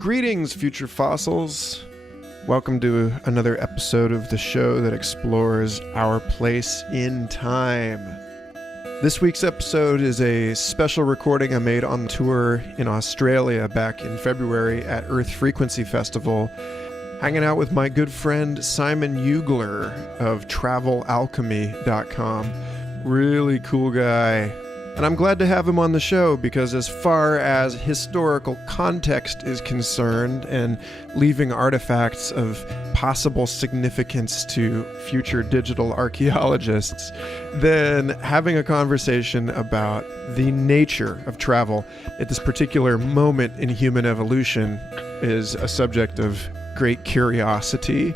Greetings, future fossils. Welcome to another episode of the show that explores our place in time. This week's episode is a special recording I made on tour in Australia back in February at Earth Frequency Festival, hanging out with my good friend Simon Yugler of TravelAlchemy.com. Really cool guy. And I'm glad to have him on the show because as far as historical context is concerned and leaving artifacts of possible significance to future digital archaeologists, then having a conversation about the nature of travel at this particular moment in human evolution is a subject of great curiosity.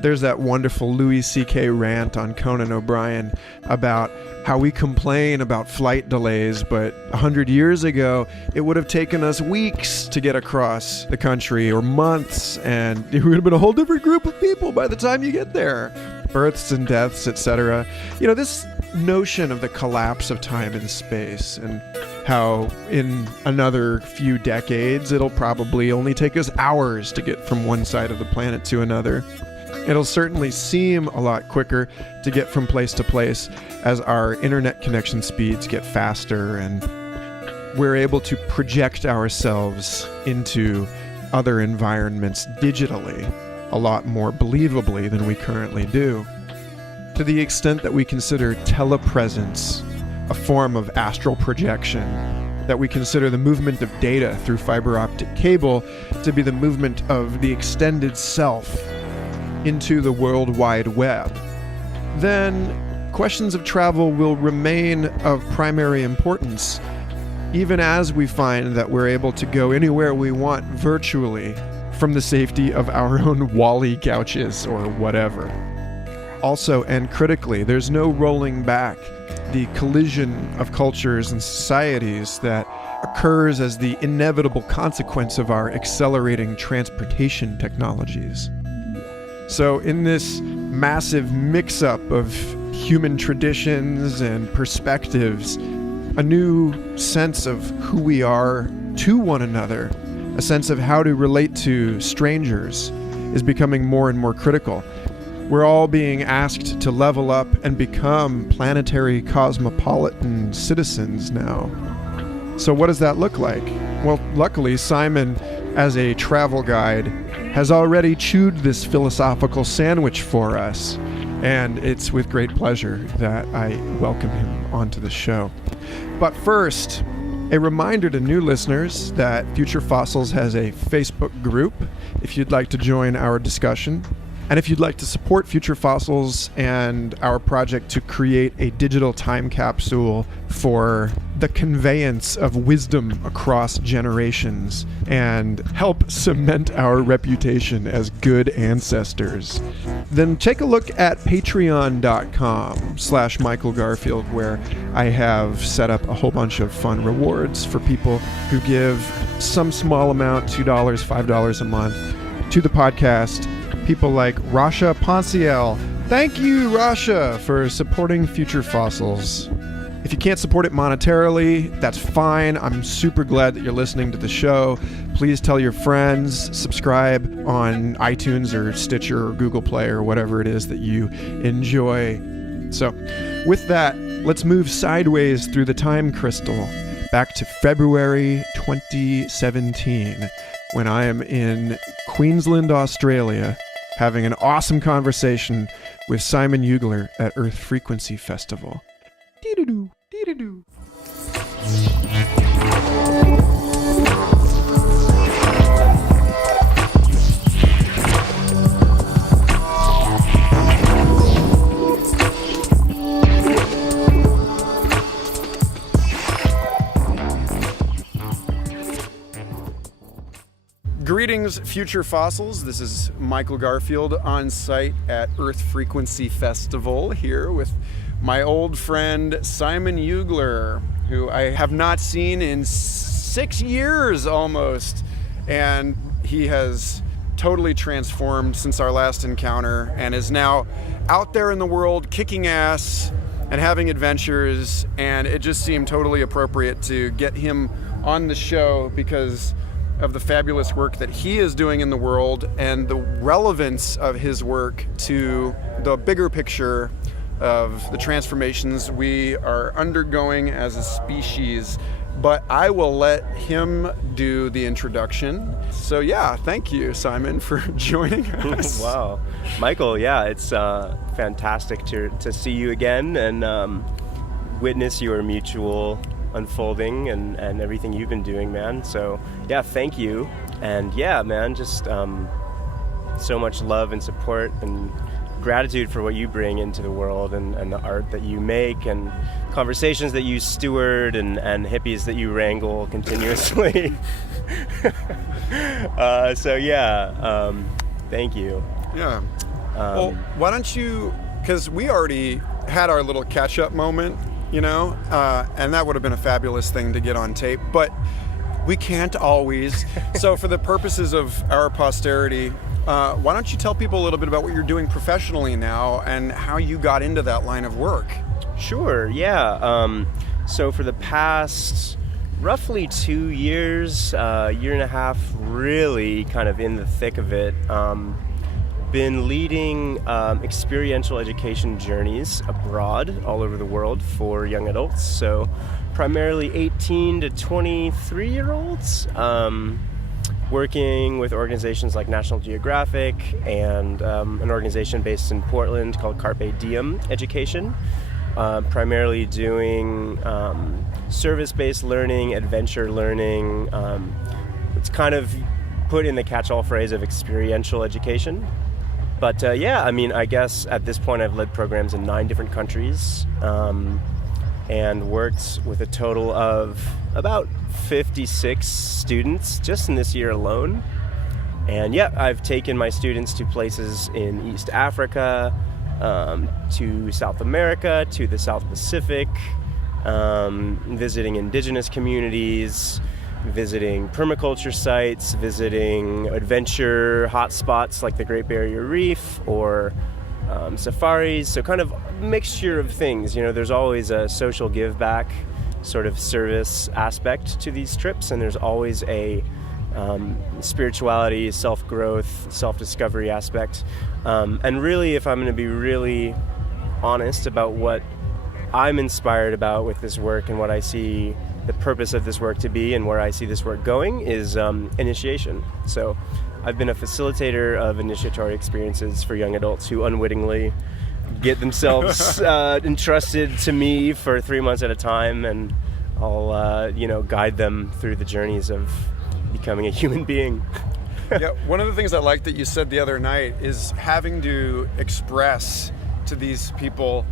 There's that wonderful Louis C.K. rant on Conan O'Brien about how we complain about flight delays, but 100 years ago, it would have taken us weeks to get across the country, or months, and it would have been a whole different group of people by the time you get there. Births and deaths, etc. You know, this notion of the collapse of time and space, and how in another few decades, it'll probably only take us hours to get from one side of the planet to another. It'll certainly seem a lot quicker to get from place to place as our internet connection speeds get faster and we're able to project ourselves into other environments digitally a lot more believably than we currently do. To the extent that we consider telepresence a form of astral projection, that we consider the movement of data through fiber optic cable to be the movement of the extended self into the World Wide Web, then questions of travel will remain of primary importance, even as we find that we're able to go anywhere we want virtually from the safety of our own Wally couches or whatever. Also, and critically, there's no rolling back the collision of cultures and societies that occurs as the inevitable consequence of our accelerating transportation technologies. So in this massive mix-up of human traditions and perspectives, a new sense of who we are to one another, a sense of how to relate to strangers, is becoming more and more critical. We're all being asked to level up and become planetary cosmopolitan citizens now. So what does that look like? Well, luckily, Simon, as a travel guide, has already chewed this philosophical sandwich for us, and it's with great pleasure that I welcome him onto the show. But first, a reminder to new listeners that Future Fossils has a Facebook group if you'd like to join our discussion. And if you'd like to support Future Fossils and our project to create a digital time capsule for the conveyance of wisdom across generations and help cement our reputation as good ancestors, then take a look at patreon.com/Michael Garfield, where I have set up a whole bunch of fun rewards for people who give some small amount, $2, $5 a month, to the podcast. People like Rasha Ponciel. Thank you, Rasha, for supporting Future Fossils. If you can't support it monetarily, that's fine. I'm super glad that you're listening to the show. Please tell your friends, subscribe on iTunes or Stitcher or Google Play or whatever it is that you enjoy. So, with that, let's move sideways through the time crystal back to February 2017, when I am in Queensland, Australia, having an awesome conversation with Simon Yugler at Earth Frequency Festival. Dee-doo-doo, dee-doo-doo. Greetings, Future Fossils. This is Michael Garfield on site at Earth Frequency Festival here with my old friend Simon Yugler, who I have not seen in 6 years almost. And he has totally transformed since our last encounter and is now out there in the world kicking ass and having adventures. And it just seemed totally appropriate to get him on the show because of the fabulous work that he is doing in the world and the relevance of his work to the bigger picture of the transformations we are undergoing as a species. But I will let him do the introduction. So yeah, thank you, Simon, for joining us. Wow. Michael, yeah, it's fantastic to see you again and witness your mutual unfolding and everything you've been doing, man. So yeah, thank you. And yeah, man, just so much love and support and gratitude for what you bring into the world and the art that you make and conversations that you steward and hippies that you wrangle continuously. So yeah, thank you. Yeah. Well, why don't you, because we already had our little catch-up moment, you know, and that would have been a fabulous thing to get on tape, but we can't always. So for the purposes of our posterity, why don't you tell people a little bit about what you're doing professionally now and how you got into that line of work? Sure, yeah. So for the past roughly 2 years, year and a half, really kind of in the thick of it, been leading experiential education journeys abroad all over the world for young adults. So primarily 18 to 23-year-olds. Working with organizations like National Geographic and an organization based in Portland called Carpe Diem Education, primarily doing service-based learning, adventure learning. It's kind of put in the catch-all phrase of experiential education. But yeah, I mean, I guess at this point I've led programs in 9 different countries and worked with a total of about 56 students just in this year alone. And yeah, I've taken my students to places in East Africa, to South America, to the South Pacific, visiting indigenous communities, visiting permaculture sites, visiting adventure hotspots like the Great Barrier Reef or safaris. So kind of a mixture of things. You know, there's always a social give back sort of service aspect to these trips, and there's always a spirituality, self-growth, self-discovery aspect. And really, if I'm going to be really honest about what I'm inspired about with this work and what I see the purpose of this work to be and where I see this work going is initiation. So I've been a facilitator of initiatory experiences for young adults who unwittingly get themselves entrusted to me for 3 months at a time, and I'll guide them through the journeys of becoming a human being. Yeah, one of the things I liked that you said the other night is having to express to these people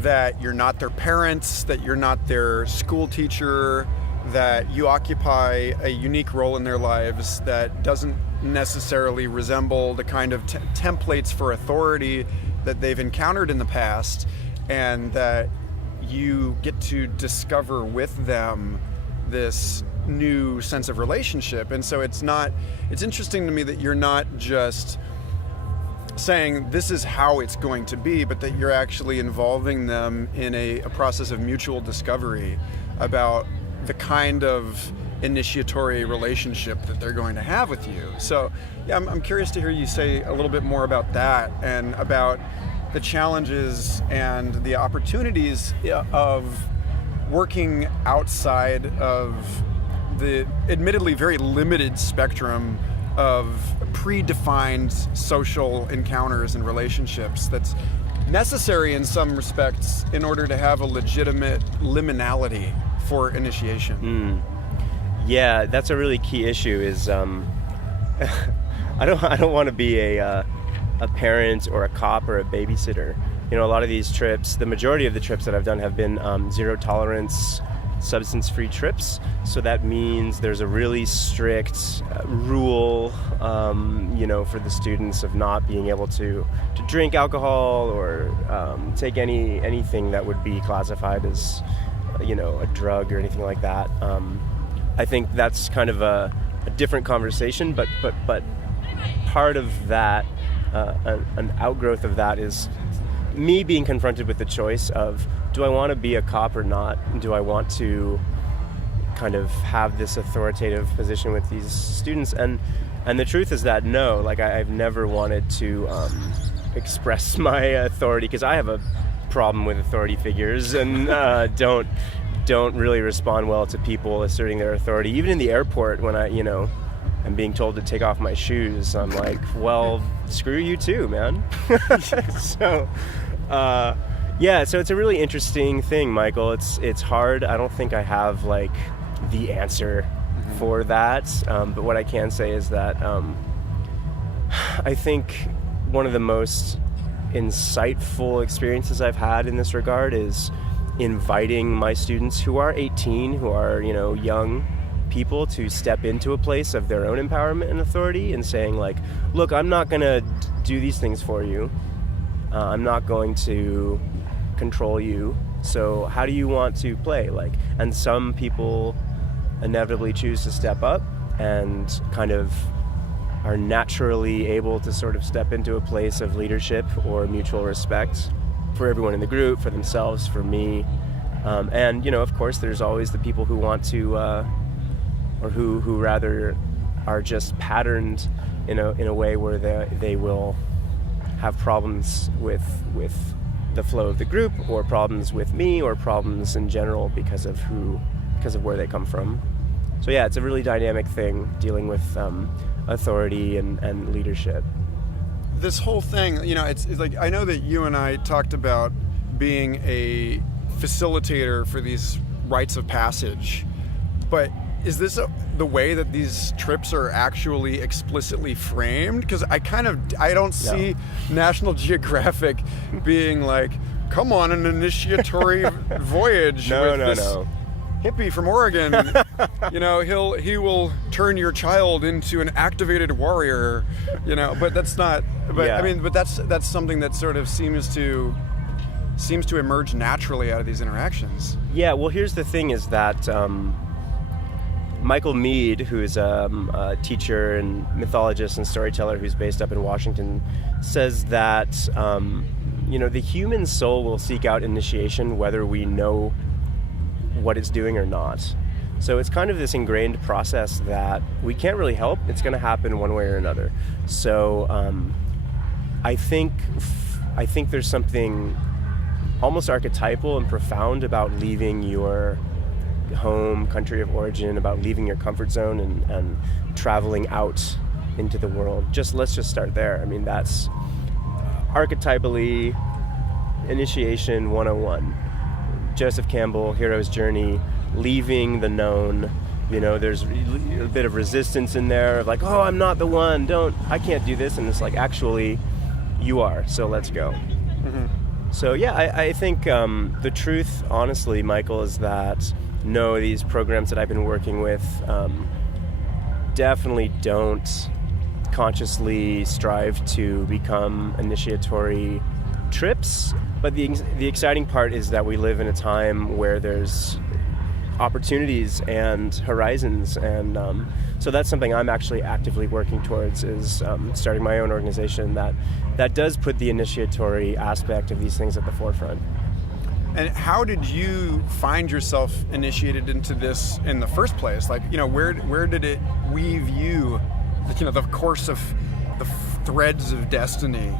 that you're not their parents, that you're not their school teacher, that you occupy a unique role in their lives that doesn't necessarily resemble the kind of templates for authority that they've encountered in the past, and that you get to discover with them this new sense of relationship. And so it's interesting to me that you're not just saying this is how it's going to be, but that you're actually involving them in a process of mutual discovery about the kind of initiatory relationship that they're going to have with you. So yeah, I'm curious to hear you say a little bit more about that and about the challenges and the opportunities of working outside of the admittedly very limited spectrum of predefined social encounters and relationships that's necessary in some respects in order to have a legitimate liminality for initiation. Yeah, that's a really key issue. Is I don't want to be a parent or a cop or a babysitter. You know, a lot of these trips, the majority of the trips that I've done have been zero tolerance, substance-free trips. So that means there's a really strict rule, for the students of not being able to drink alcohol or take anything that would be classified as, a drug or anything like that. I think that's kind of a different conversation, but part of that, an outgrowth of that is me being confronted with the choice of, do I want to be a cop or not? Do I want to kind of have this authoritative position with these students. And the truth is that no, like I've never wanted to express my authority, because I have a problem with authority figures and don't really respond well to people asserting their authority. Even in the airport, when I'm being told to take off my shoes, I'm like, well, screw you too, man. So it's a really interesting thing, Michael. It's hard. I don't think I have like the answer for that, but what I can say is that I think one of the most insightful experiences I've had in this regard is inviting my students who are 18, who are young people, to step into a place of their own empowerment and authority, and saying like, look, I'm not going to do these things for you. I'm not going to control you. So how do you want to play? And some people inevitably choose to step up and kind of are naturally able to sort of step into a place of leadership or mutual respect for everyone in the group, for themselves, for me. And of course, there's always the people who want to, or who rather are just patterned in a way where they will have problems with the flow of the group, or problems with me, or problems in general because of where they come from. So yeah, it's a really dynamic thing dealing with authority and leadership. This whole thing, it's like, I know that you and I talked about being a facilitator for these rites of passage, but is this the way that these trips are actually explicitly framed? Because I don't see National Geographic being like, come on an initiatory voyage with this hippie from Oregon. He will turn your child into an activated warrior. But that's not. But yeah. I mean, but that's something that sort of seems to emerge naturally out of these interactions. Yeah. Well, here's the thing: is that Michael Mead, who is a teacher and mythologist and storyteller who's based up in Washington, says that the human soul will seek out initiation whether we know what it's doing or not. So it's kind of this ingrained process that we can't really help. It's going to happen one way or another. So I think there's something almost archetypal and profound about leaving your home, country of origin, about leaving your comfort zone and traveling out into the world. Let's just start there. I mean, that's archetypally initiation 101. Joseph Campbell, hero's journey, leaving the known. There's a bit of resistance in there of like, oh, I'm not the one, I can't do this. And it's like, actually, you are, so let's go. Mm-hmm. So yeah, I think the truth, honestly, Michael, is that no, these programs that I've been working with definitely don't consciously strive to become initiatory trips. But the exciting part is that we live in a time where there's opportunities and horizons, and so that's something I'm actually actively working towards, is starting my own organization that does put the initiatory aspect of these things at the forefront. And how did you find yourself initiated into this in the first place? Like, where did it weave you, the course of the threads of destiny?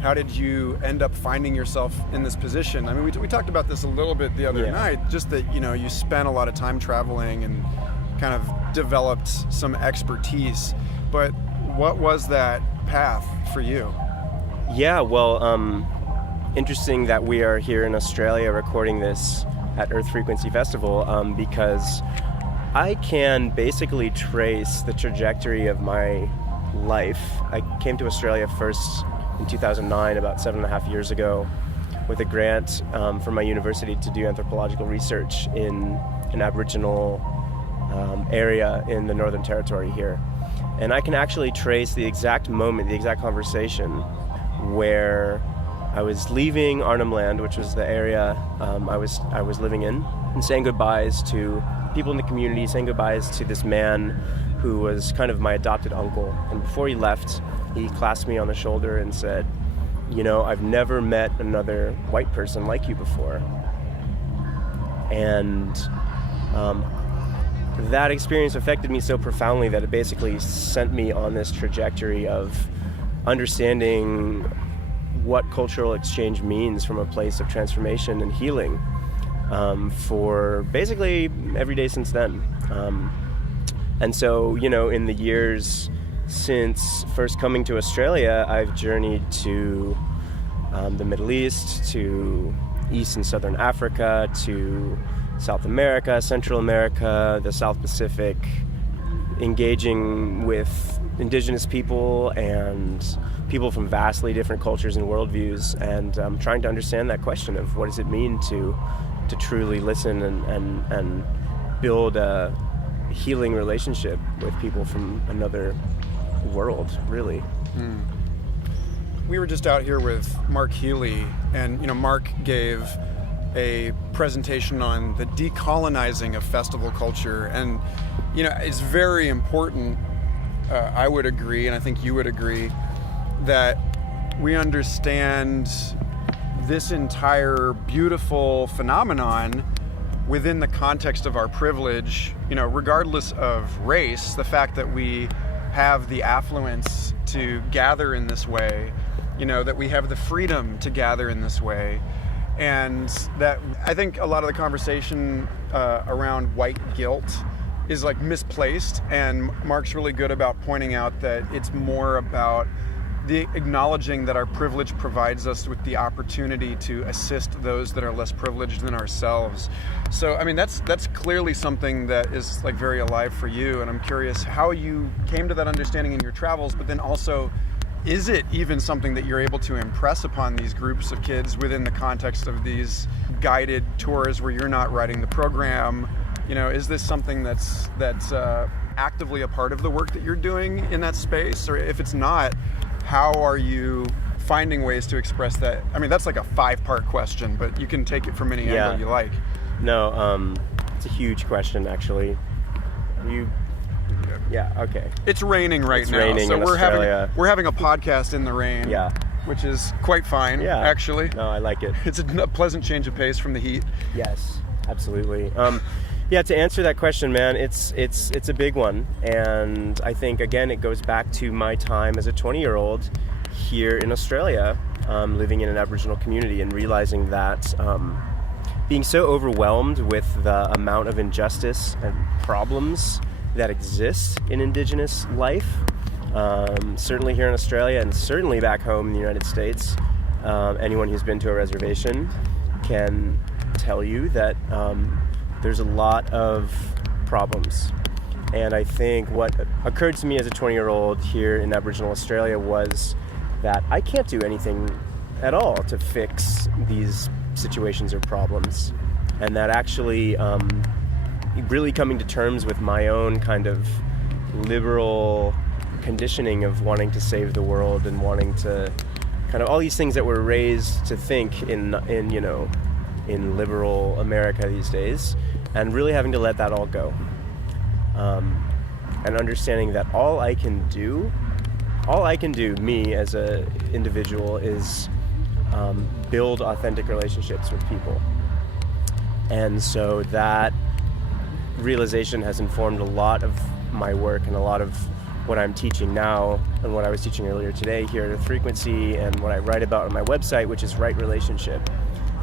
How did you end up finding yourself in this position? I mean, we talked about this a little bit the other night, just that, you spent a lot of time traveling and kind of developed some expertise. But what was that path for you? Yeah, well, interesting that we are here in Australia recording this at Earth Frequency Festival, because I can basically trace the trajectory of my life. I came to Australia first in 2009, about 7.5 years ago, with a grant from my university to do anthropological research in an Aboriginal area in the Northern Territory here. And I can actually trace the exact moment, the exact conversation where I was leaving Arnhem Land, which was the area I was living in, and saying goodbyes to people in the community, saying goodbyes to this man who was kind of my adopted uncle. And before he left, he clasped me on the shoulder and said, I've never met another white person like you before. And that experience affected me so profoundly that it basically sent me on this trajectory of understanding what cultural exchange means from a place of transformation and healing for basically every day since then. And so, in the years since first coming to Australia, I've journeyed to the Middle East, to East and Southern Africa, to South America, Central America, the South Pacific, engaging with indigenous people and people from vastly different cultures and worldviews, and trying to understand that question of what does it mean to truly listen and build a healing relationship with people from another world, really. We were just out here with Mark Healy, and Mark gave a presentation on the decolonizing of festival culture, and it's very important, I would agree, and I think you would agree, that we understand this entire beautiful phenomenon within the context of our privilege, regardless of race. The fact that we have the affluence to gather in this way, that we have the freedom to gather in this way, and that I think a lot of the conversation around white guilt is like misplaced, and Mark's really good about pointing out that it's more about the acknowledging that our privilege provides us with the opportunity to assist those that are less privileged than ourselves. So, that's clearly something that is like very alive for you, and I'm curious how you came to that understanding in your travels, but then also, is it even something that you're able to impress upon these groups of kids within the context of these guided tours where you're not writing the program? Is this something that's actively a part of the work that you're doing in that space? Or if it's not, how are you finding ways to express that? That's like a 5-part question, but you can take it from any angle you like. No, it's a huge question, actually. Yeah, okay. It's raining right now. Raining so in we're Australia. having a podcast in the rain. Yeah. Which is quite fine, actually. No, I like it. It's a pleasant change of pace from the heat. Yes, absolutely. To answer that question, man, it's a big one, and I think again it goes back to my time as a 20-year-old here in Australia, living in an Aboriginal community, and realizing that being so overwhelmed with the amount of injustice and problems that exist in Indigenous life, certainly here in Australia and certainly back home in the United States, anyone who's been to a reservation can tell you that there's a lot of problems. And I think what occurred to me as a 20-year-old here in Aboriginal Australia was that I can't do anything at all to fix these situations or problems. And that actually really coming to terms with my own kind of liberal conditioning of wanting to save the world and wanting to kind of all these things that we're raised to think in liberal America these days, and really having to let that all go, and understanding that all I can do, me as a individual, is build authentic relationships with people. And so that realization has informed a lot of my work and a lot of what I'm teaching now and what I was teaching earlier today here at Frequency, and what I write about on my website, which is Right Relationship.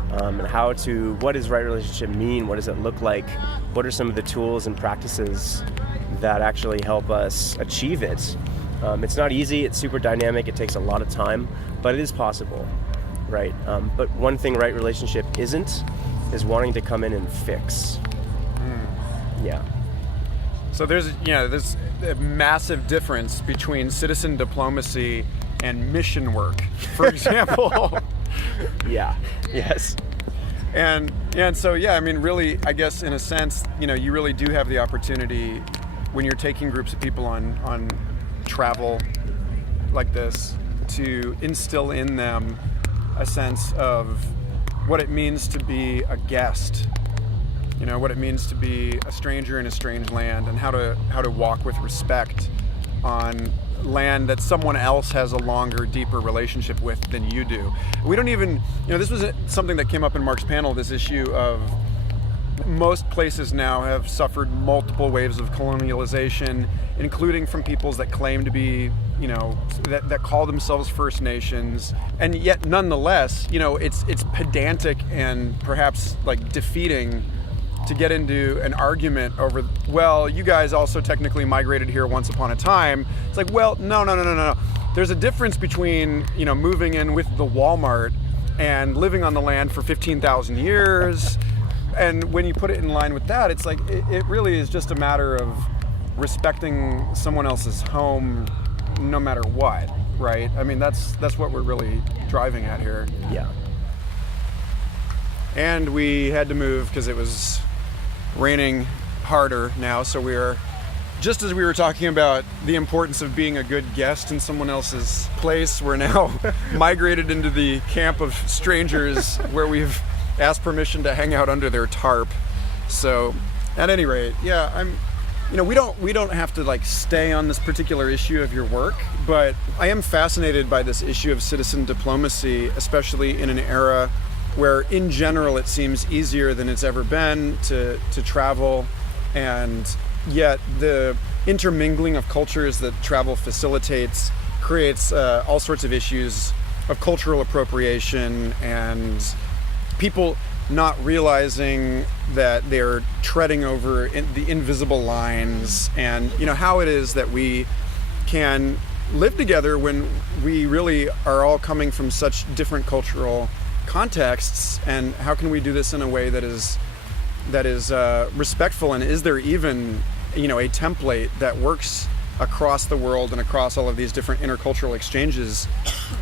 And what does right relationship mean? What does it look like? What are some of the tools and practices that actually help us achieve it? It's not easy, it's super dynamic, it takes a lot of time, but it is possible, right? But one thing right relationship isn't is wanting to come in and fix. Yeah. So there's a massive difference between citizen diplomacy and mission work, for example. Yeah. Yes. And so really, I guess in a sense, you really do have the opportunity when you're taking groups of people on travel like this to instill in them a sense of what it means to be a guest, what it means to be a stranger in a strange land, and how to walk with respect on land that someone else has a longer, deeper relationship with than you do. We don't even, this was something that came up in Mark's panel, this issue of Most places now have suffered multiple waves of colonialization, including from peoples that claim to be, that call themselves First Nations. And yet, nonetheless, it's pedantic and perhaps like defeating to get into an argument over, well, you guys also technically migrated here once upon a time. It's like, well, no. There's a difference between, moving in with the Walmart and living on the land for 15,000 years. And when you put it in line with that, it's like, it really is just a matter of respecting someone else's home no matter what, right? I mean, that's what we're really driving at here. Yeah. And we had to move because it was raining harder now, so just as we were talking about the importance of being a good guest in someone else's place, we're now migrated into the camp of strangers where we've asked permission to hang out under their tarp. So at any rate, yeah, we don't have to like stay on this particular issue of your work, but I am fascinated by this issue of citizen diplomacy, especially in an era where in general it seems easier than it's ever been to travel, and yet the intermingling of cultures that travel facilitates creates all sorts of issues of cultural appropriation and people not realizing that they're treading over the invisible lines, and how it is that we can live together when we really are all coming from such different cultural contexts, and how can we do this in a way that is respectful, and is there even a template that works across the world and across all of these different intercultural exchanges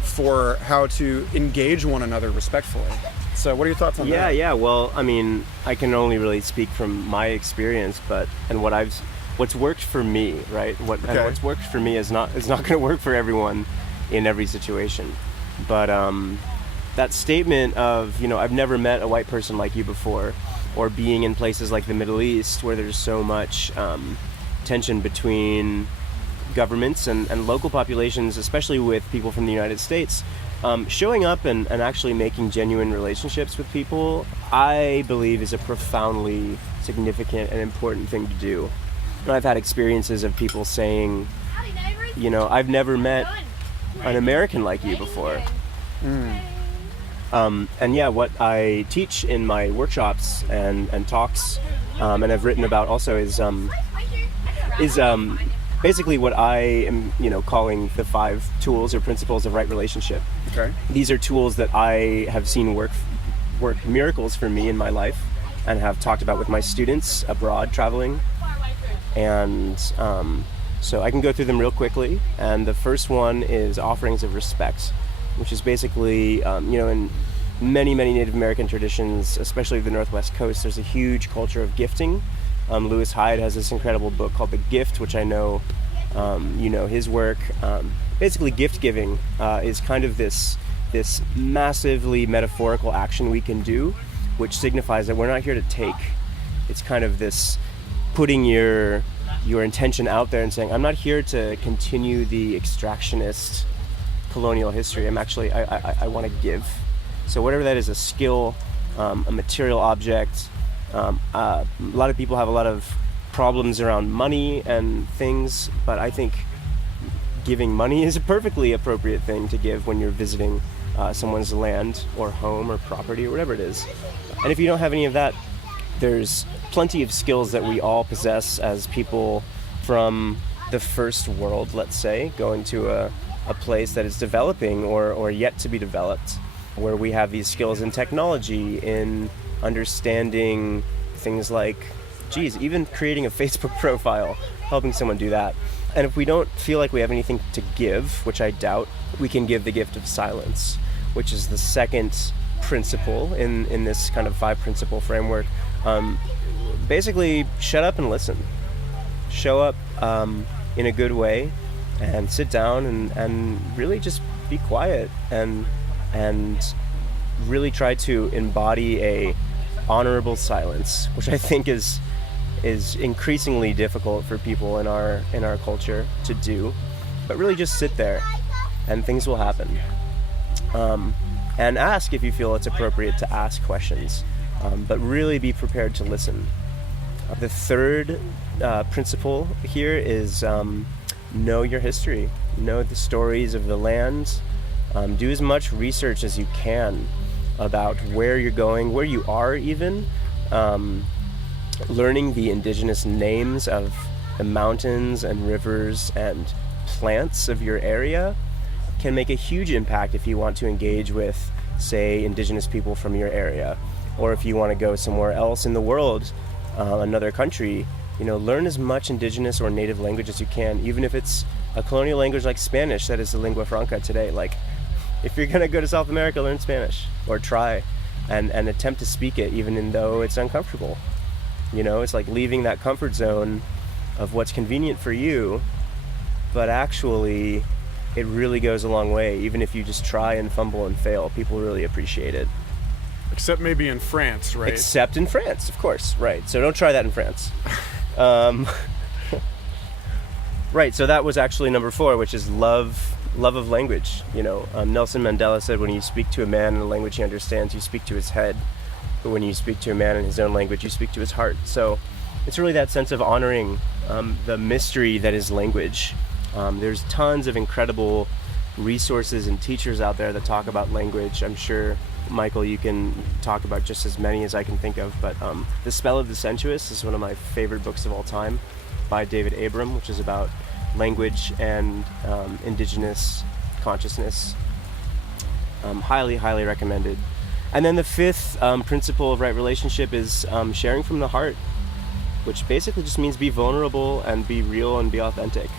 for how to engage one another respectfully? So what are your thoughts on that? Yeah. Well, I mean, I can only really speak from my experience, and what's worked for me, right? What's worked for me is not going to work for everyone in every situation. But that statement of, I've never met a white person like you before, or being in places like the Middle East where there's so much tension between governments and local populations, especially with people from the United States, showing up and actually making genuine relationships with people, I believe is a profoundly significant and important thing to do. And I've had experiences of people saying, I've never met an American like you before. And yeah, what I teach in my workshops and talks, and I've written about also is basically what I am, calling the 5 tools or principles of right relationship. Okay. These are tools that I have seen work miracles for me in my life, and have talked about with my students abroad traveling. And so I can go through them real quickly. And the first one is offerings of respect, which is basically, in many Native American traditions, especially the Northwest Coast, there's a huge culture of gifting. Lewis Hyde has this incredible book called The Gift, which I know, his work. Basically, gift giving is kind of this massively metaphorical action we can do, which signifies that we're not here to take. It's kind of this putting your intention out there and saying, I'm not here to continue the extractionist colonial history. I'm actually, I want to give. So whatever that is, a skill, a material object. A lot of people have a lot of problems around money and things, but I think giving money is a perfectly appropriate thing to give when you're visiting someone's land or home or property or whatever it is. And if you don't have any of that, there's plenty of skills that we all possess as people from the first world, let's say, going to a place that is developing or yet to be developed, where we have these skills in technology, in understanding things like, even creating a Facebook profile, helping someone do that. And if we don't feel like we have anything to give, which I doubt, we can give the gift of silence, which is the second principle in this kind of 5-principle framework. Basically, shut up and listen. Show up in a good way, and sit down and really just be quiet and really try to embody a honorable silence, which I think is increasingly difficult for people in our culture to do. But really just sit there and things will happen. And ask if you feel it's appropriate to ask questions. but really be prepared to listen. The third principle here is know your history, know the stories of the land, do as much research as you can about where you're going, where you are even. Learning the indigenous names of the mountains and rivers and plants of your area can make a huge impact if you want to engage with, say, indigenous people from your area, or if you want to go somewhere else in the world, another country. Learn as much indigenous or native language as you can, even if it's a colonial language like Spanish that is the lingua franca today. Like, if you're going to go to South America, learn Spanish, or try and attempt to speak it, even though it's uncomfortable. It's like leaving that comfort zone of what's convenient for you, but actually it really goes a long way. Even if you just try and fumble and fail, people really appreciate it. Except maybe in France, right? Except in France, of course, right. So don't try that in France. Right, so that was actually number 4, which is love of language. Nelson Mandela said, when you speak to a man in a language he understands, you speak to his head. But when you speak to a man in his own language, you speak to his heart. So it's really that sense of honoring the mystery that is language. There's tons of incredible resources and teachers out there that talk about language. I'm sure, Michael, you can talk about just as many as I can think of. But The Spell of the Sensuous is one of my favorite books of all time by David Abram, which is about language and indigenous consciousness. Highly, highly recommended. And then the 5th principle of right relationship is sharing from the heart, which basically just means be vulnerable and be real and be authentic.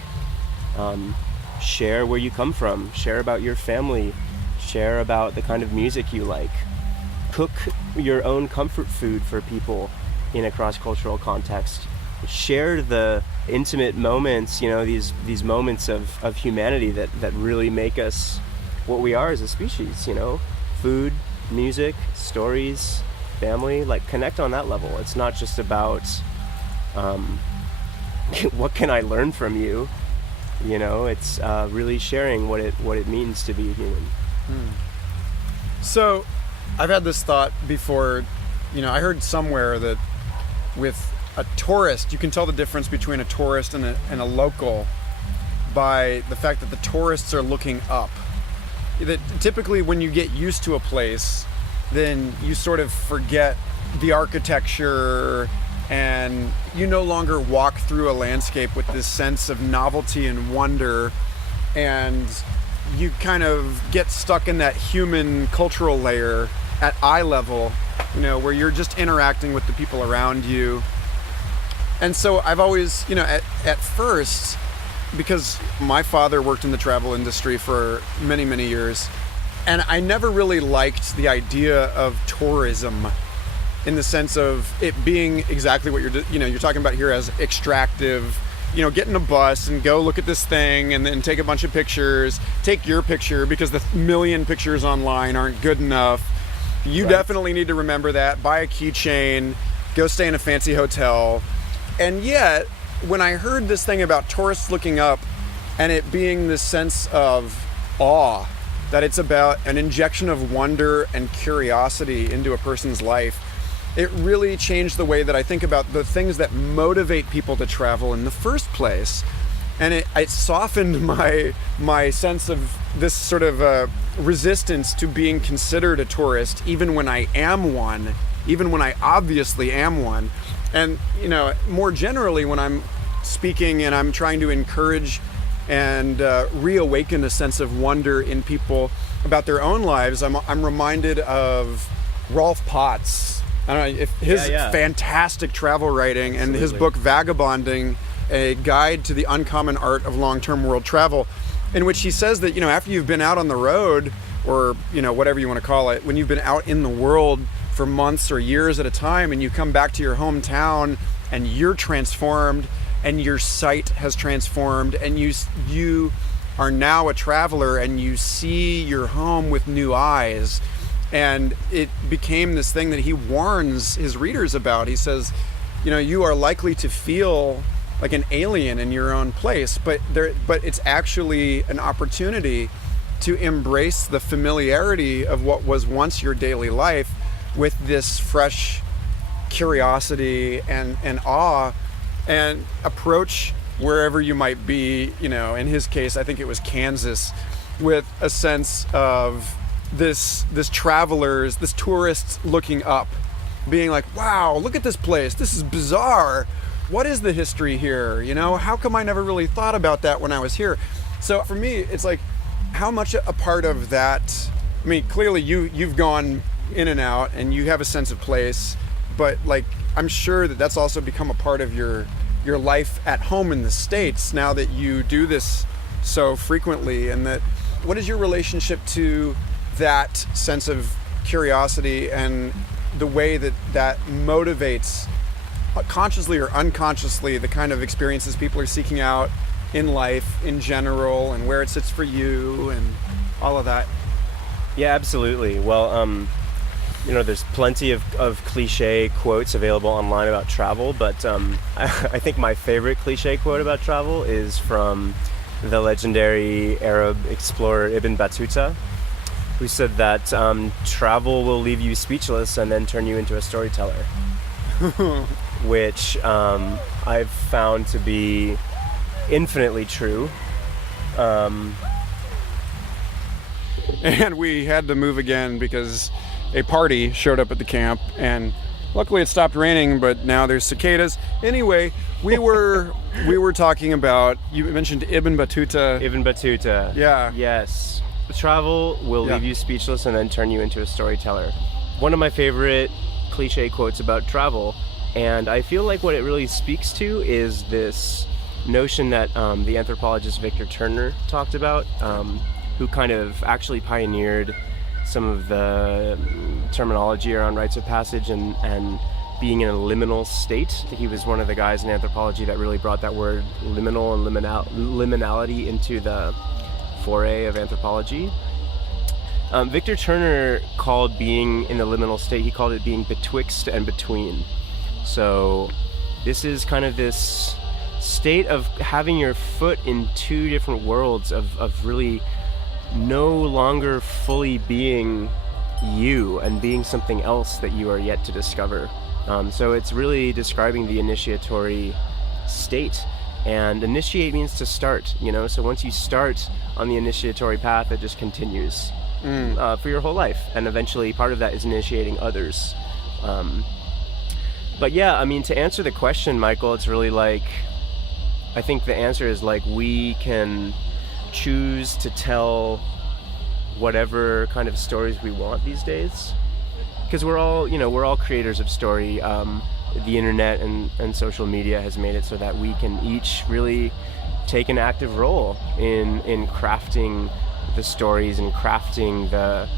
Share where you come from, share about your family, share about the kind of music you like. Cook your own comfort food for people in a cross-cultural context. Share the intimate moments, these moments of humanity that really make us what we are as a species, food, music, stories, family, like connect on that level. It's not just about what can I learn from you, it's really sharing what it means to be a human. So I've had this thought before. I heard somewhere that with a tourist, you can tell the difference between a tourist and a local by the fact that the tourists are looking up. That typically when you get used to a place, then you sort of forget the architecture and you no longer walk through a landscape with this sense of novelty and wonder, and you kind of get stuck in that human cultural layer at eye level, where you're just interacting with the people around you. And so I've always, at first, because my father worked in the travel industry for many, many years, and I never really liked the idea of tourism in the sense of it being exactly what you're talking about here as extractive. Get in a bus and go look at this thing and then take a bunch of pictures. Take your picture because the million pictures online aren't good enough. You Right. definitely need to remember that. Buy a keychain, go stay in a fancy hotel. And yet, when I heard this thing about tourists looking up and it being this sense of awe, that it's about an injection of wonder and curiosity into a person's life, it really changed the way that I think about the things that motivate people to travel in the first place. And it softened my sense of this sort of resistance to being considered a tourist, even when I am one, even when I obviously am one. And, more generally, when I'm speaking and I'm trying to encourage and reawaken a sense of wonder in people about their own lives, I'm reminded of Rolf Potts. I don't know if his fantastic travel writing and his book Vagabonding, a guide to the uncommon art of long-term world travel, in which he says that, after you've been out on the road, or, whatever you want to call it, when you've been out in the world for months or years at a time and you come back to your hometown and you're transformed and your sight has transformed and you are now a traveler and you see your home with new eyes. And it became this thing that he warns his readers about. He says, you are likely to feel like an alien in your own place, but it's actually an opportunity to embrace the familiarity of what was once your daily life, with this fresh curiosity and awe, and approach wherever you might be. In his case, I think it was Kansas, with a sense of this tourists looking up, being like, wow, look at this place, this is bizarre, what is the history here, how come I never really thought about that when I was here? So for me, it's like, how much a part of that, I mean, clearly you've gone in and out and you have a sense of place, but like, I'm sure that that's also become a part of your life at home in the States now that you do this so frequently. And that, what is your relationship to that sense of curiosity and the way that motivates, consciously or unconsciously, the kind of experiences people are seeking out in life in general, and where it sits for you and all of that? Yeah, absolutely. Well, there's plenty of cliche quotes available online about travel, but I think my favorite cliche quote about travel is from the legendary Arab explorer Ibn Battuta, who said that travel will leave you speechless and then turn you into a storyteller, which I've found to be infinitely true. And we had to move again because a party showed up at the camp, and luckily it stopped raining, but now there's cicadas. Anyway, we were talking about, you mentioned Ibn Battuta. Ibn Battuta. Yeah. Yes. Travel will leave you speechless and then turn you into a storyteller. One of my favorite cliche quotes about travel, and I feel like what it really speaks to is this notion that the anthropologist Victor Turner talked about, who kind of actually pioneered some of the terminology around rites of passage and being in a liminal state. He was one of the guys in anthropology that really brought that word liminal and liminality into the foray of anthropology. Victor Turner called being in the liminal state, he called it being betwixt and between. So this is kind of this state of having your foot in two different worlds, of really no longer fully being you and being something else that you are yet to discover. So it's really describing the initiatory state. And initiate means to start, so once you start on the initiatory path, it just continues for your whole life. And eventually part of that is initiating others. But yeah, I mean, to answer the question, Michael, it's really like, I think the answer is like, we can choose to tell whatever kind of stories we want these days, because we're all creators of story. The internet and social media has made it so that we can each really take an active role in crafting the stories and crafting the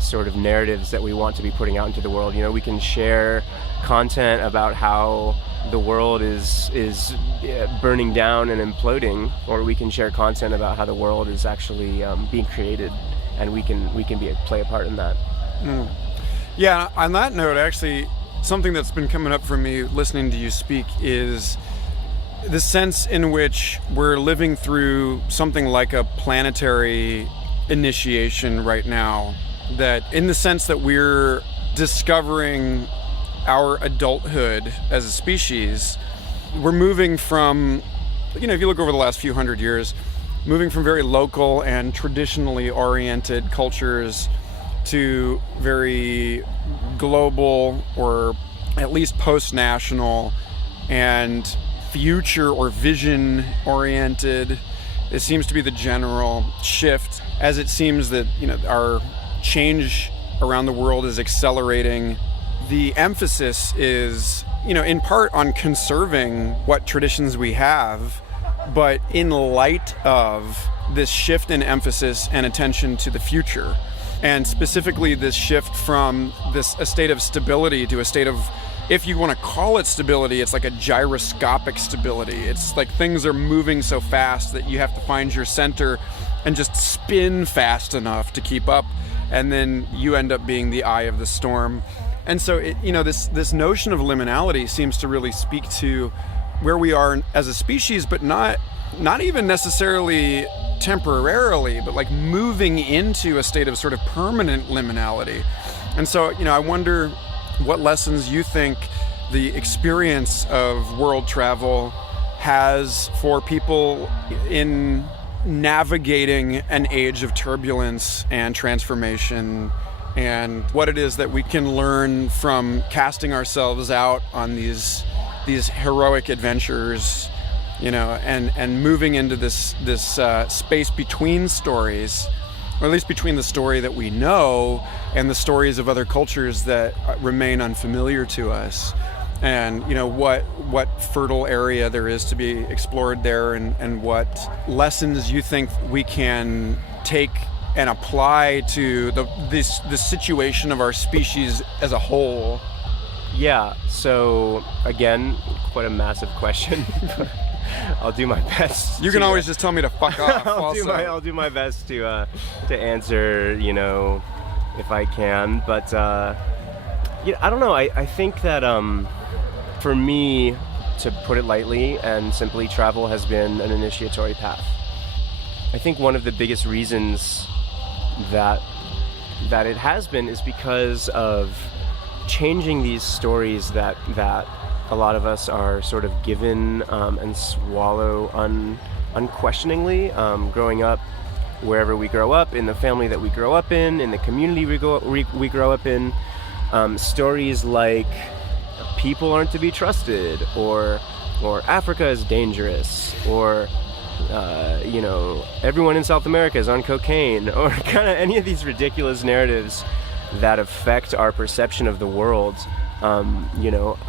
sort of narratives that we want to be putting out into the world. We can share content about how the world is burning down and imploding, or we can share content about how the world is actually being created, and we can play a part in that. Yeah, on that note, actually, something that's been coming up for me listening to you speak is the sense in which we're living through something like a planetary initiation right now, that in the sense that we're discovering our adulthood as a species, we're moving from, if you look over the last few hundred years, moving from very local and traditionally oriented cultures to very global, or at least post-national and future or vision oriented. It seems to be the general shift, as it seems that our change around the world is accelerating. The emphasis is, in part on conserving what traditions we have, but in light of this shift in emphasis and attention to the future. And specifically this shift from a state of stability to a state of, if you want to call it stability, it's like a gyroscopic stability. It's like things are moving so fast that you have to find your center and just spin fast enough to keep up. And then you end up being the eye of the storm. And so, this notion of liminality seems to really speak to where we are as a species, but not even necessarily temporarily, but like moving into a state of sort of permanent liminality. And so, I wonder what lessons you think the experience of world travel has for people in navigating an age of turbulence and transformation, and what it is that we can learn from casting ourselves out on these heroic adventures, and moving into this space between stories, or at least between the story that we know and the stories of other cultures that remain unfamiliar to us. And what fertile area there is to be explored there, and what lessons you think we can take and apply to the situation of our species as a whole. Yeah, so again, quite a massive question. I'll do my best. You can always just tell me to fuck off. I'll do my best to answer, if I can. But I don't know. I think that for me, to put it lightly and simply, travel has been an initiatory path. I think one of the biggest reasons that it has been is because of changing these stories that a lot of us are sort of given and swallow unquestioningly, growing up wherever we grow up, in the family that we grow up in the community we grow up in. Stories like people aren't to be trusted, or Africa is dangerous, or everyone in South America is on cocaine, or kind of any of these ridiculous narratives that affect our perception of the world,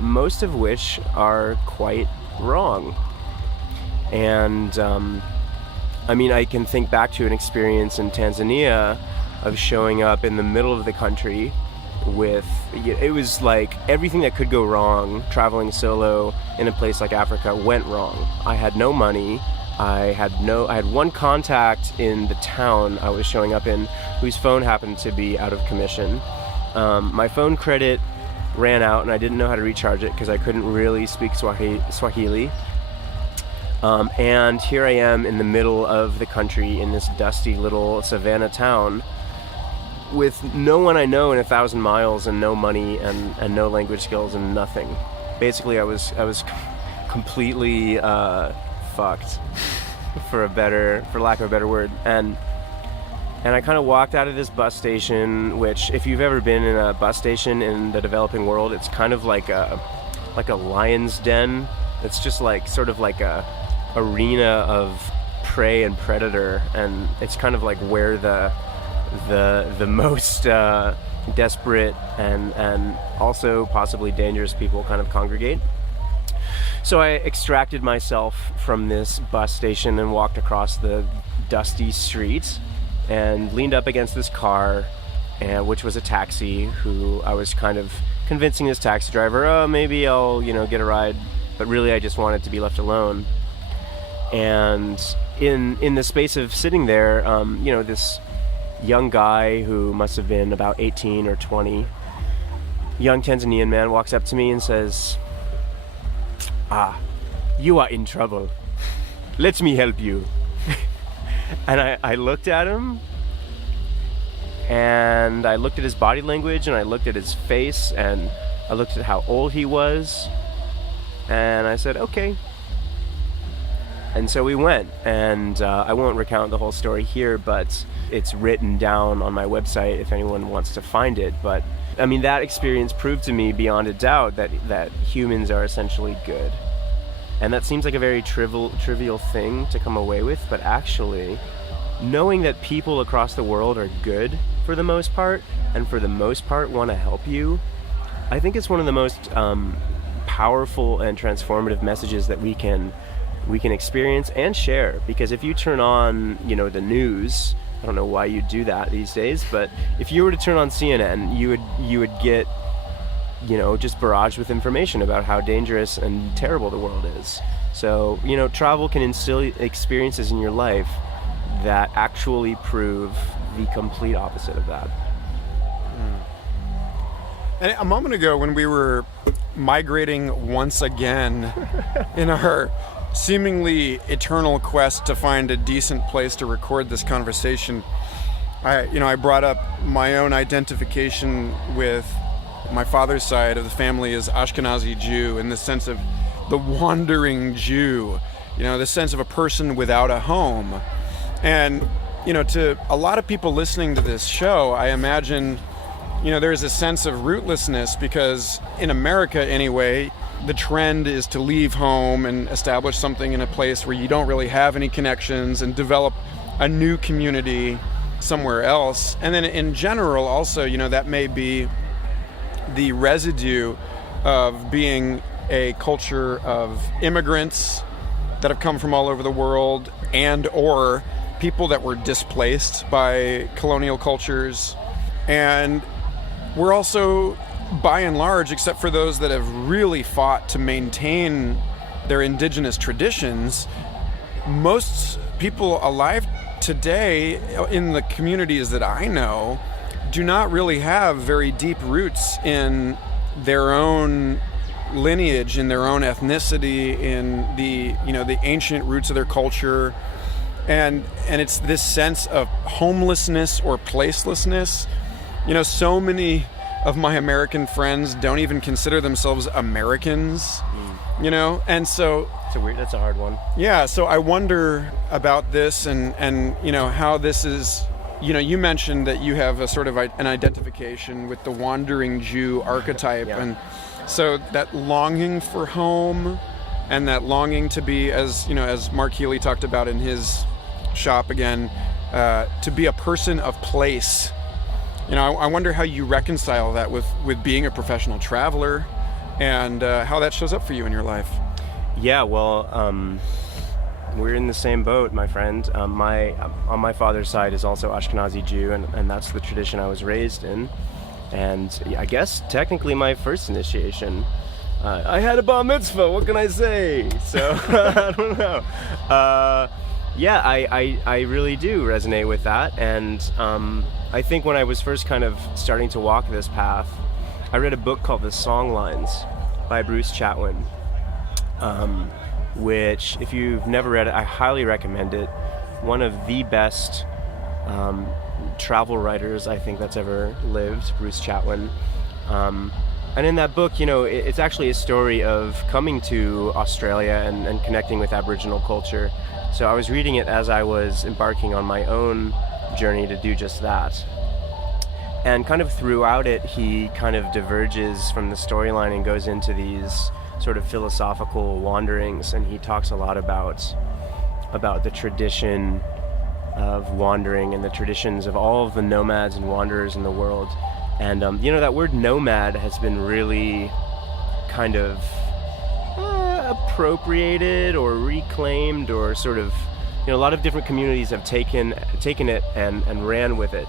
most of which are quite wrong. And I can think back to an experience in Tanzania of showing up in the middle of the country it was like everything that could go wrong traveling solo in a place like Africa went wrong. I had no money. I had one contact in the town I was showing up in whose phone happened to be out of commission. My phone credit ran out and I didn't know how to recharge it because I couldn't really speak Swahili. And here I am in the middle of the country in this dusty little savannah town with no one I know in 1,000 miles, and no money, and no language skills, and nothing. Basically, I was completely fucked, for lack of a better word. And I kind of walked out of this bus station, which, if you've ever been in a bus station in the developing world, it's kind of like a lion's den. It's just sort of like a arena of prey and predator, and it's kind of like where the most desperate and also possibly dangerous people kind of congregate. So I extracted myself from this bus station and walked across the dusty street and leaned up against this car, which was a taxi, who I was kind of convincing this taxi driver, oh, maybe I'll get a ride, but really I just wanted to be left alone. And in the space of sitting there, this young guy who must have been about 18 or 20, young Tanzanian man, walks up to me and says, you are in trouble. Let me help you. And I looked at him, and I looked at his body language, and I looked at his face, and I looked at how old he was, and I said, okay. And so we went, and I won't recount the whole story here, but it's written down on my website if anyone wants to find it. But that experience proved to me beyond a doubt that humans are essentially good. And that seems like a very trivial thing to come away with, but actually, knowing that people across the world are good for the most part, and for the most part want to help you, I think it's one of the most powerful and transformative messages that we can experience and share. Because if you turn on, the news, I don't know why you do that these days, but if you were to turn on CNN, you would get, just barraged with information about how dangerous and terrible the world is. So, travel can instill experiences in your life that actually prove the complete opposite of that. And a moment ago, when we were migrating once again in our seemingly eternal quest to find a decent place to record this conversation, I brought up my own identification with my father's side of the family is Ashkenazi Jew, in the sense of the wandering Jew, the sense of a person without a home. And, to a lot of people listening to this show, I imagine, there's a sense of rootlessness, because in America anyway, the trend is to leave home and establish something in a place where you don't really have any connections and develop a new community somewhere else. And then in general also, that may be the residue of being a culture of immigrants that have come from all over the world, and or people that were displaced by colonial cultures. And we're also, by and large, except for those that have really fought to maintain their indigenous traditions, most people alive today in the communities that I know do not really have very deep roots in their own lineage, in their own ethnicity, in the ancient roots of their culture. And it's this sense of homelessness or placelessness. So many of my American friends don't even consider themselves Americans, and so that's a hard one. Yeah, so I wonder about this and how this is, you mentioned that you have a sort of an identification with the wandering Jew archetype, Yeah. And so that longing for home and that longing to be, as Mark Healy talked about in his shop again, to be a person of place. I wonder how you reconcile that with being a professional traveler, and how that shows up for you in your life. Yeah, well, we're in the same boat, my friend. On my father's side is also Ashkenazi Jew, and that's the tradition I was raised in. And I guess technically my first initiation. I had a bar mitzvah, what can I say? So, I don't know. I really do resonate with that. And I think when I was first kind of starting to walk this path, I read a book called The Songlines by Bruce Chatwin, which, if you've never read it, I highly recommend it. One of the best travel writers I think that's ever lived, Bruce Chatwin. And in that book, it's actually a story of coming to Australia and connecting with Aboriginal culture. So I was reading it as I was embarking on my own journey to do just that. And kind of throughout it, he kind of diverges from the storyline and goes into these sort of philosophical wanderings, and he talks a lot about the tradition of wandering and the traditions of all of the nomads and wanderers in the world. And that word nomad has been really kind of appropriated or reclaimed, or sort of, a lot of different communities have taken it and ran with it.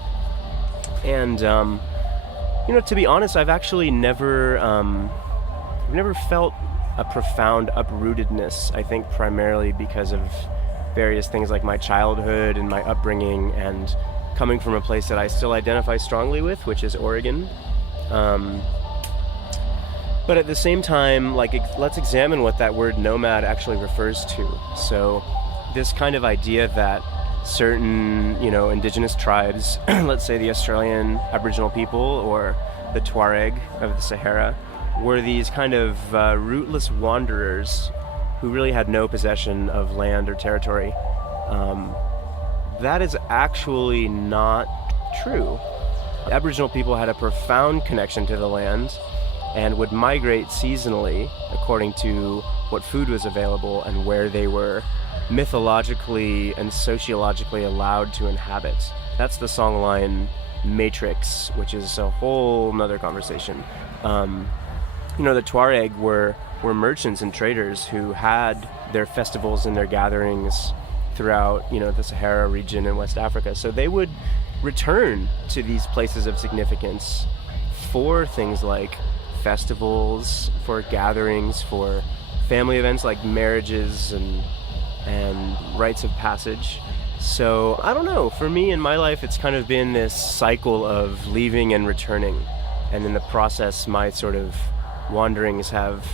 And to be honest, I've actually never felt a profound uprootedness. I think primarily because of various things like my childhood and my upbringing, and coming from a place that I still identify strongly with, which is Oregon. But at the same time, let's examine what that word nomad actually refers to. So this kind of idea that certain, indigenous tribes, let's say the Australian Aboriginal people or the Tuareg of the Sahara, were these kind of rootless wanderers who really had no possession of land or territory. That is actually not true. Aboriginal people had a profound connection to the land and would migrate seasonally according to what food was available and where they were mythologically and sociologically allowed to inhabit. That's the songline matrix, which is a whole nother conversation. The Tuareg were merchants and traders who had their festivals and their gatherings throughout, the Sahara region in West Africa. So they would return to these places of significance for things like festivals, for gatherings, for family events like marriages and rites of passage. So I don't know, for me in my life, it's kind of been this cycle of leaving and returning. And in the process, my sort of wanderings have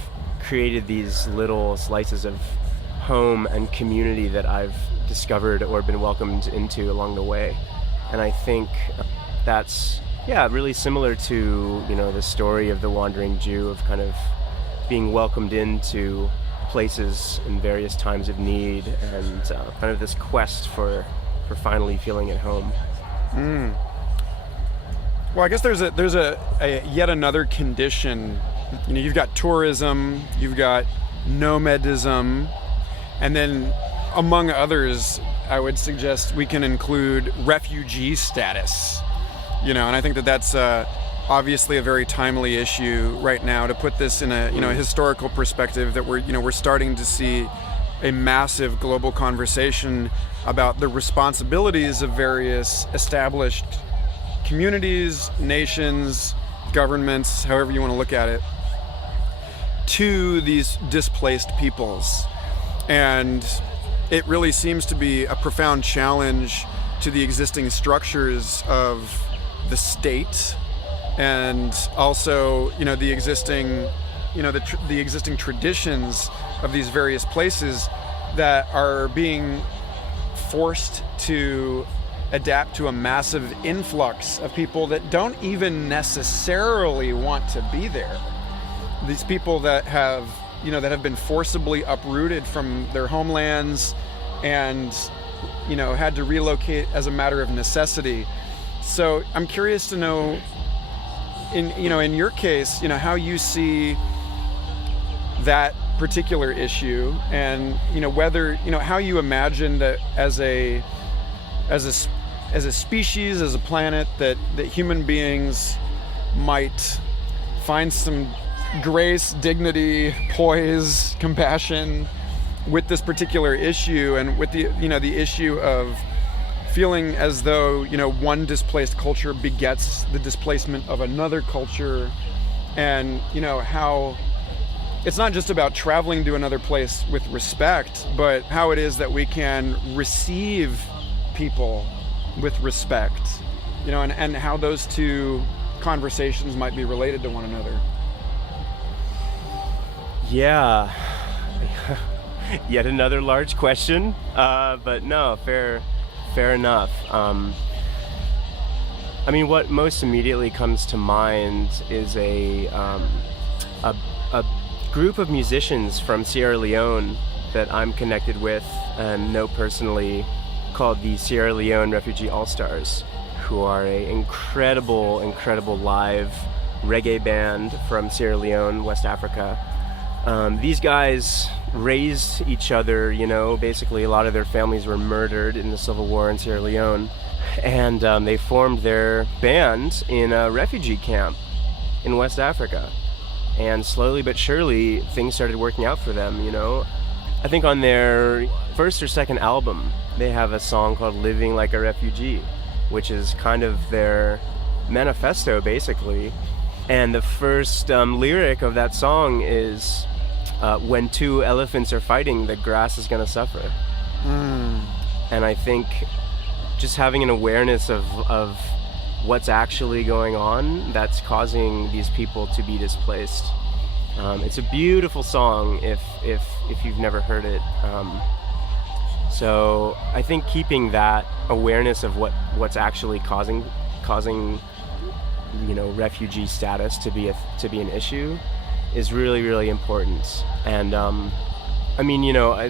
created these little slices of home and community that I've discovered or been welcomed into along the way. And I think that's, really similar to, the story of the wandering Jew, of kind of being welcomed into places in various times of need, and kind of this quest for finally feeling at home. Well, I guess there's a yet another condition. You've got tourism, you've got nomadism, and then among others, I would suggest we can include refugee status. And I think that's obviously a very timely issue right now. To put this in a historical perspective, that we're starting to see a massive global conversation about the responsibilities of various established communities, nations, governments, however you want to look at it, to these displaced peoples. And it really seems to be a profound challenge to the existing structures of the state, and also the existing the existing traditions of these various places that are being forced to adapt to a massive influx of people that don't even necessarily want to be there. These people that have been forcibly uprooted from their homelands and had to relocate as a matter of necessity. So I'm curious to know, in your case, how you see that particular issue, and whether how you imagine that as a species, as a planet, that human beings might find some grace, dignity, poise, compassion with this particular issue, and with the issue of feeling as though one displaced culture begets the displacement of another culture, and how it's not just about traveling to another place with respect, but how it is that we can receive people with respect, and how those two conversations might be related to one another. Yeah. Yet another large question, but no, fair enough. What most immediately comes to mind is a group of musicians from Sierra Leone that I'm connected with and know personally, called the Sierra Leone Refugee All-Stars, who are an incredible live reggae band from Sierra Leone, West Africa. These guys raised each other, basically a lot of their families were murdered in the civil war in Sierra Leone, and they formed their band in a refugee camp in West Africa. And slowly but surely, things started working out for them, I think on their first or second album, they have a song called Living Like a Refugee, which is kind of their manifesto, basically. And the first lyric of that song is, when two elephants are fighting, the grass is going to suffer. And I think just having an awareness of what's actually going on that's causing these people to be displaced. It's a beautiful song if you've never heard it. So I think keeping that awareness of what's actually causing refugee status to be an issue is really, really important. And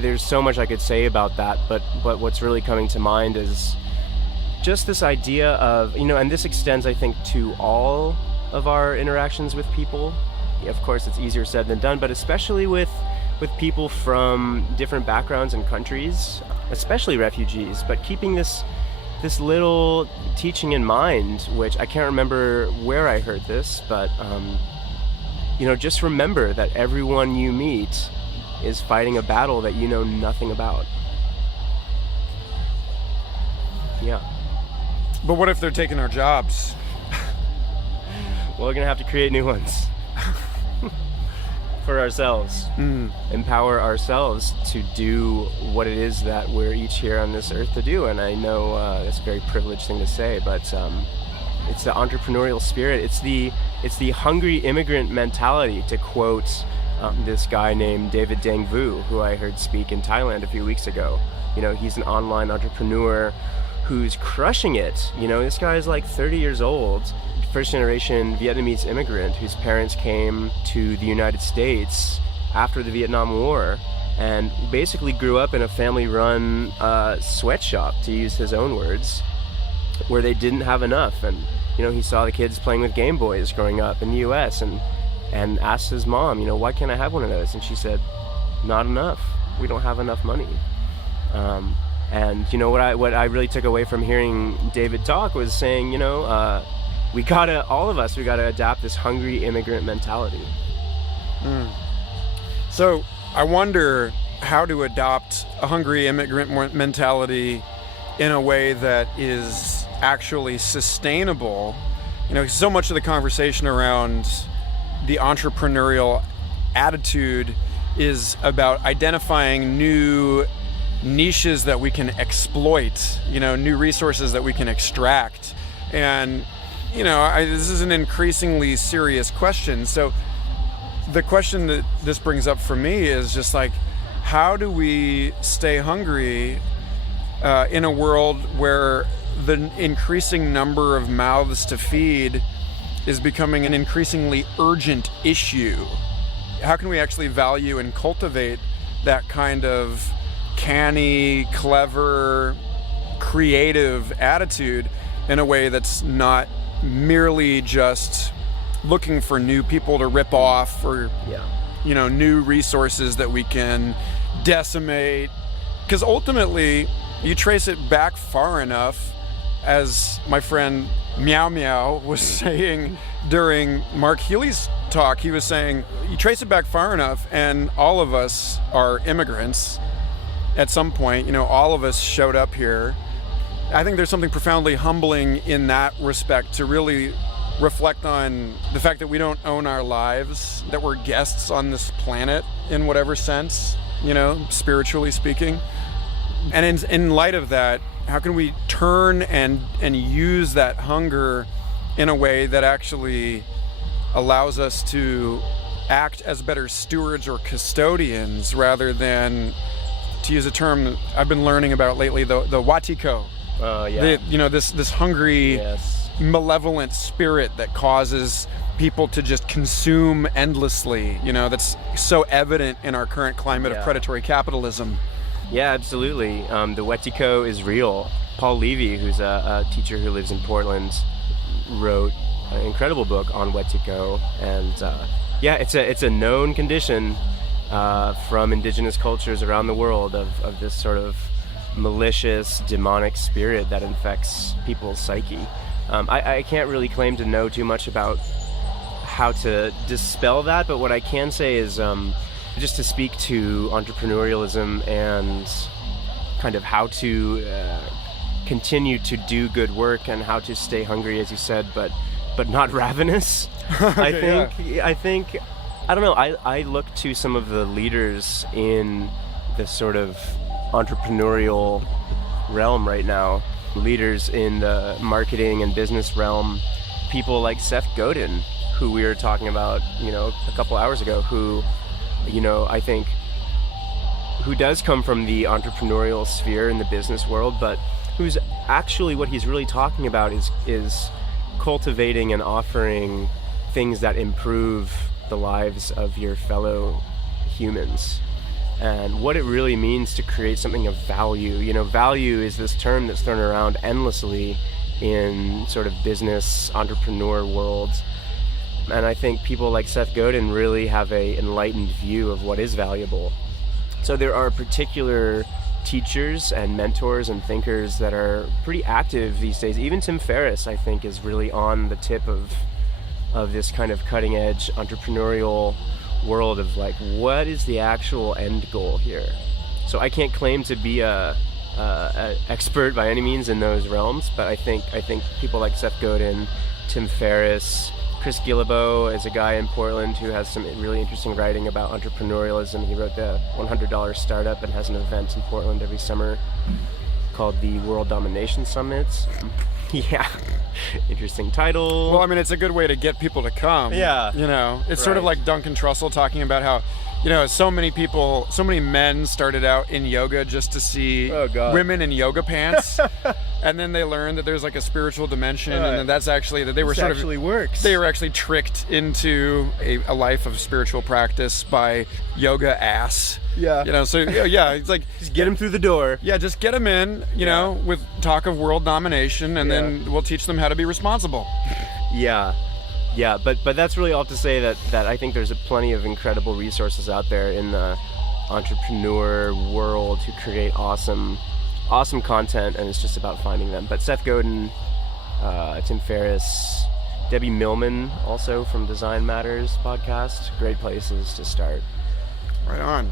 there's so much I could say about that, but what's really coming to mind is just this idea of, and this extends, I think, to all of our interactions with people. Of course, it's easier said than done, but especially with people from different backgrounds and countries, especially refugees, but keeping this little teaching in mind, which I can't remember where I heard this, but just remember that everyone you meet is fighting a battle that you know nothing about. Yeah. But what if they're taking our jobs? Well, we're gonna have to create new ones for ourselves. Empower ourselves to do what it is that we're each here on this earth to do. And I know it's a very privileged thing to say, but it's the entrepreneurial spirit. It's the hungry immigrant mentality, to quote this guy named David Dang Vu, who I heard speak in Thailand a few weeks ago. He's an online entrepreneur who's crushing it. This guy's like 30 years old, first generation Vietnamese immigrant whose parents came to the United States after the Vietnam War and basically grew up in a family-run sweatshop, to use his own words, where they didn't have enough. And he saw the kids playing with Game Boys growing up in the US and asked his mom, why can't I have one of those? And she said, not enough. We don't have enough money. And what I really took away from hearing David talk was saying, all of us gotta adapt this hungry immigrant mentality. So I wonder how to adopt a hungry immigrant mentality in a way that is actually sustainable. So much of the conversation around the entrepreneurial attitude is about identifying new niches that we can exploit, new resources that we can extract. And, this is an increasingly serious question. So the question that this brings up for me is just like, how do we stay hungry in a world where the increasing number of mouths to feed is becoming an increasingly urgent issue? How can we actually value and cultivate that kind of canny, clever, creative attitude in a way that's not merely just looking for new people to rip off or new resources that we can decimate? Because ultimately, you trace it back far enough, as my friend Meow Meow was saying during Mark Healy's talk. He was saying, you trace it back far enough, and all of us are immigrants at some point. All of us showed up here. I think there's something profoundly humbling in that respect, to really reflect on the fact that we don't own our lives, that we're guests on this planet in whatever sense, spiritually speaking. And in light of that, how can we turn and use that hunger in a way that actually allows us to act as better stewards or custodians, rather than, to use a term I've been learning about lately, the watiko. This hungry, yes, malevolent spirit that causes people to just consume endlessly, that's so evident in our current climate of predatory capitalism. Yeah, absolutely. The Wetiko is real. Paul Levy, who's a teacher who lives in Portland, wrote an incredible book on Wetiko, and it's a known condition from indigenous cultures around the world of this sort of malicious, demonic spirit that infects people's psyche. I can't really claim to know too much about how to dispel that, but what I can say is just to speak to entrepreneurialism and kind of how to continue to do good work and how to stay hungry, as you said, but not ravenous. I don't know, I look to some of the leaders in the sort of entrepreneurial realm right now, leaders in the marketing and business realm, people like Seth Godin, who we were talking about, a couple hours ago, who, I think, who does come from the entrepreneurial sphere in the business world, but who's actually, what he's really talking about is cultivating and offering things that improve the lives of your fellow humans, and what it really means to create something of value. Value is this term that's thrown around endlessly in sort of business entrepreneur worlds. And I think people like Seth Godin really have a enlightened view of what is valuable. So there are particular teachers and mentors and thinkers that are pretty active these days. Even Tim Ferriss, I think, is really on the tip of this kind of cutting edge entrepreneurial world of like, what is the actual end goal here? So I can't claim to be a expert by any means in those realms, but I think people like Seth Godin, Tim Ferriss, Chris Guillebeau is a guy in Portland who has some really interesting writing about entrepreneurialism. He wrote the $100 Startup and has an event in Portland every summer called the World Domination Summits. Yeah, interesting title. Well, I mean, it's a good way to get people to come. Yeah. It's sort of like Duncan Trussell talking about how, so many men started out in yoga just to see women in yoga pants. and then they learn that there's like a spiritual dimension, and then that's actually that they were This sort actually of works. They were actually tricked into a life of spiritual practice by yoga ass. Yeah. You know, so yeah, it's like Just get him through the door. yeah, just get them in, you know, with talk of world domination, and then we'll teach them how to be responsible. Yeah, but that's really all to say that I think there's plenty of incredible resources out there in the entrepreneur world who create awesome content, and it's just about finding them. But Seth Godin, Tim Ferriss, Debbie Millman, also from Design Matters podcast, great places to start. Right on.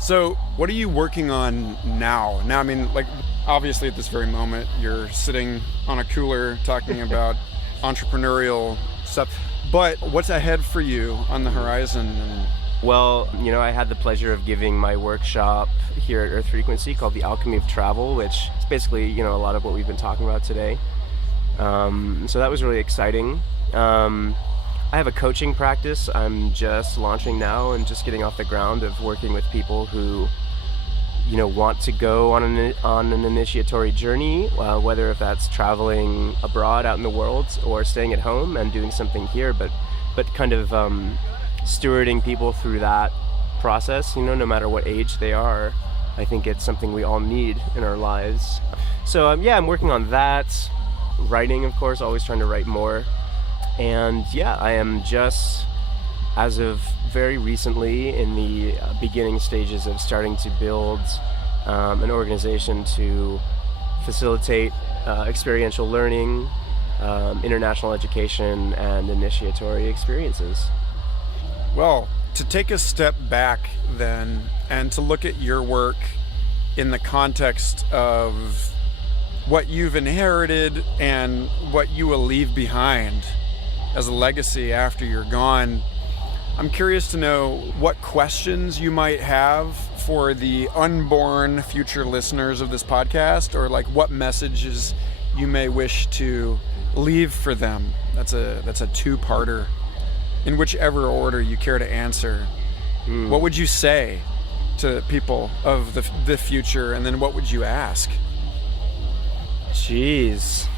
So, what are you working on now? Now, I mean, like, obviously at this very moment, you're sitting on a cooler talking about entrepreneurial stuff. But what's ahead for you on the horizon? Well, you know, I had the pleasure of giving my workshop here at Earth Frequency called The Alchemy of Travel, which is basically, you know, a lot of what we've been talking about today. So that was really exciting. I have a coaching practice I'm just launching now and just getting off the ground of working with people who, you know, want to go on an initiatory journey, whether if that's traveling abroad out in the world or staying at home and doing something here, but kind of stewarding people through that process, you know, no matter what age they are. I think it's something we all need in our lives. So yeah, I'm working on that. Writing, of course, always trying to write more. And yeah, I am just, as of very recently, in the beginning stages of starting to build an organization to facilitate experiential learning, international education, and initiatory experiences. Well, to take a step back then and to look at your work in the context of what you've inherited and what you will leave behind as a legacy after you're gone, I'm curious to know what questions you might have for the unborn future listeners of this podcast, or like what messages you may wish to leave for them. That's a two-parter. In whichever order you care to answer, what would you say to people of the future, and then what would you ask? Jeez.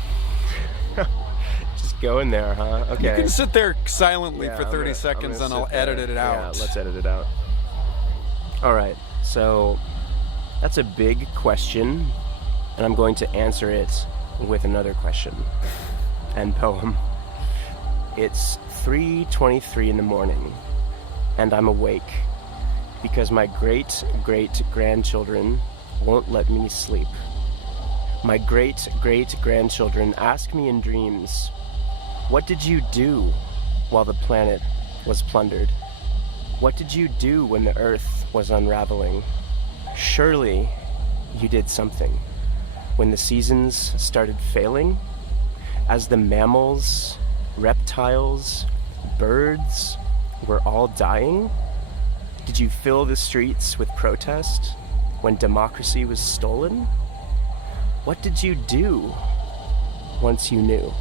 Just go in there, huh? Okay. You can sit there silently Yeah, for 30 seconds and I'll edit it out. Yeah, let's edit it out. All right, so that's a big question, and I'm going to answer it with another question and poem. It's 3:23 in the morning, and I'm awake because my great-great-grandchildren won't let me sleep. My great-great-grandchildren ask me in dreams, "What did you do while the planet was plundered? What did you do when the earth was unraveling? Surely you did something when the seasons started failing, as the mammals, reptiles, birds were all dying? Did you fill the streets with protest when democracy was stolen? What did you do once you knew?"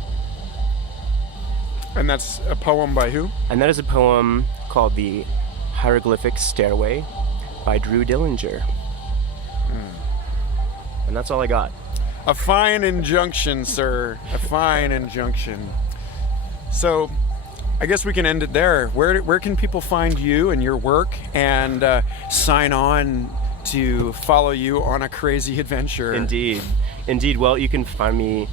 And that's a poem by who? And that is a poem called The Hieroglyphic Stairway by Drew Dillinger. And that's all I got. A fine injunction, sir. A fine injunction. So, I guess we can end it there. Where can people find you and your work and sign on to follow you on a crazy adventure? Indeed. Well, you can find me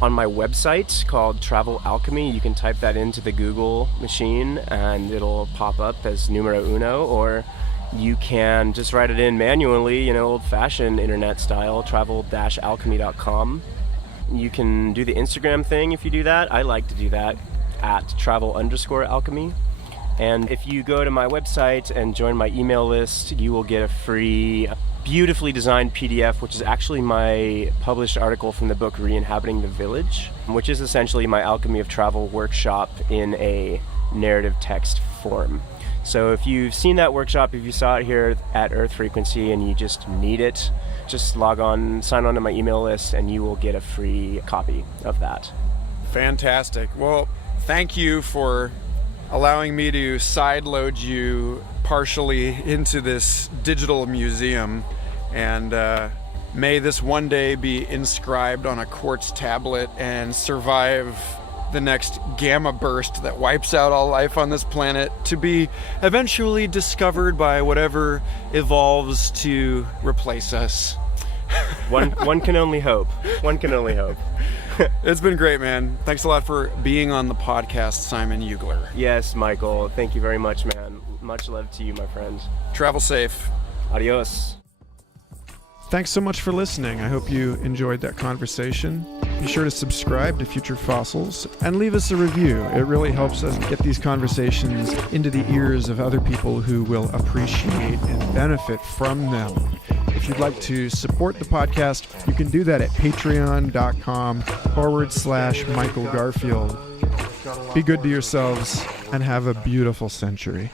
on my website called Travel Alchemy. You can type that into the Google machine and it'll pop up as numero uno, or you can just write it in manually, old-fashioned internet style, travel-alchemy.com. You can do the Instagram thing if you do that. I like to do that at travel_alchemy. And if you go to my website and join my email list, you will get a free, beautifully designed PDF, which is actually my published article from the book Re-Inhabiting the Village, which is essentially my Alchemy of Travel workshop in a narrative text form. So if you've seen that workshop, if you saw it here at Earth Frequency and you just need it, just log on, sign on to my email list, and you will get a free copy of that. Fantastic. Well, thank you for allowing me to sideload you partially into this digital museum. And may this one day be inscribed on a quartz tablet and survive the next gamma burst that wipes out all life on this planet, to be eventually discovered by whatever evolves to replace us. One can only hope. One can only hope. It's been great, man. Thanks a lot for being on the podcast, Simon Yugler. Yes, Michael. Thank you very much, man. Much love to you, my friend. Travel safe. Adios. Thanks so much for listening. I hope you enjoyed that conversation. Be sure to subscribe to Future Fossils and leave us a review. It really helps us get these conversations into the ears of other people who will appreciate and benefit from them. If you'd like to support the podcast, you can do that at patreon.com/Michael Garfield. Be good to yourselves and have a beautiful century.